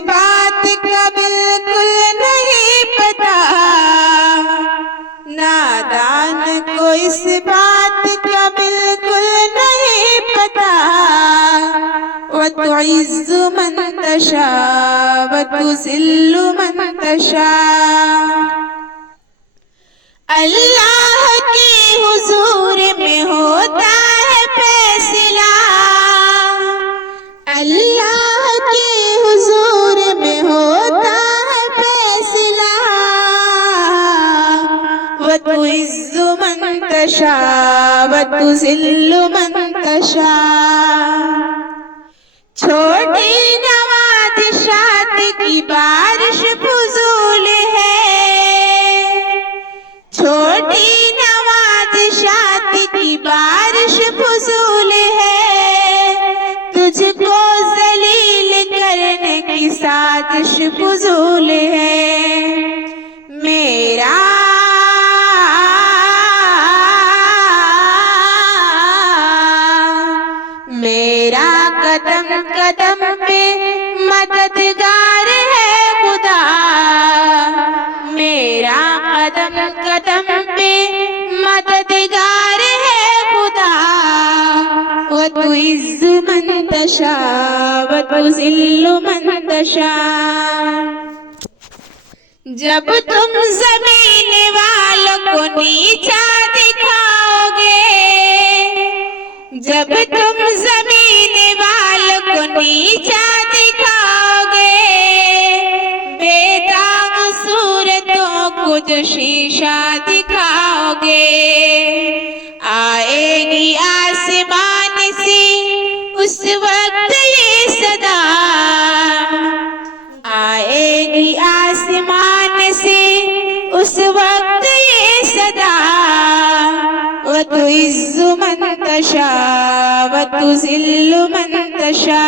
बात का बिल्कुल नहीं पता, नादान को इस बात का बिल्कुल नहीं पता। व तुइज़्ज़ु मन तशा व तुज़िल्लु मन तशा। अल्लाह के हुजूर में होता है फैसला, अल्लाह के हुजूर में होता है फैसला। व तुइज़्ज़ु मन तशा व तुज़िल्लु मन तशा। छोटी नवाज़िशात की बारिश फुजूल है, छोटी नवाज़िशात की बारिश फुजूल है। तुझको जलील करने की साजिश फुजूल है। मेरा मेरा कदम कदम पे मददगार है खुदा, मेरा कदम कदम पे मददगार है खुदा। व तुइज़्ज़ु मन तशा व तुज़िल्लु मन तशा। जब तुम ज़मीन वालों को नीचा दिखाओगे, जब तुम ज़मीन वालों को नीचा दिखाओगे, बेदाग सूरतों को जो शीशा दिखाओगे, आएगी आसमान से उस वक्त ये सदा, आएगी आसमान से उस वक्त ये सदा। व तुइज़्ज़ु मन तशा व तुज़िल्लु मन तशा।